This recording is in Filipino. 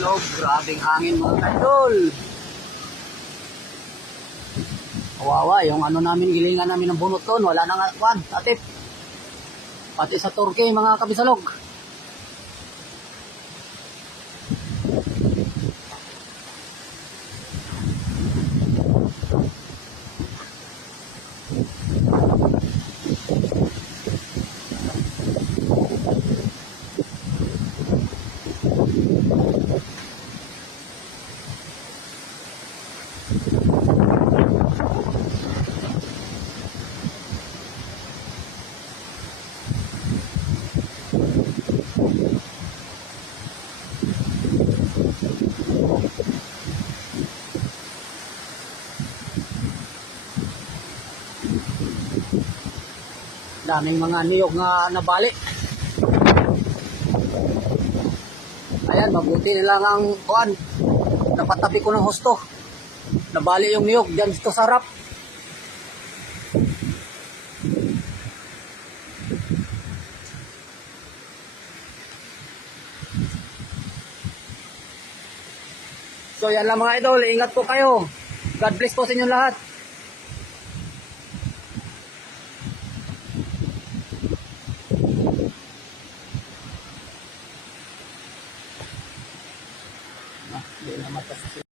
loob. Grabing hangin mga kaidol. Kawawa, yung ano namin, gilingan namin ng bunot doon. Wala na nga, kwan, atip. Pati sa Turkey mga kabisalog. Daming mga niyog nga nabali. Ayan, mabuti nilang ang kuan. Napatabi ko ng husto. Nabali yung niyog dyan dito sa harap. So yan lang mga idol, ingat po kayo. God bless po sa inyong lahat.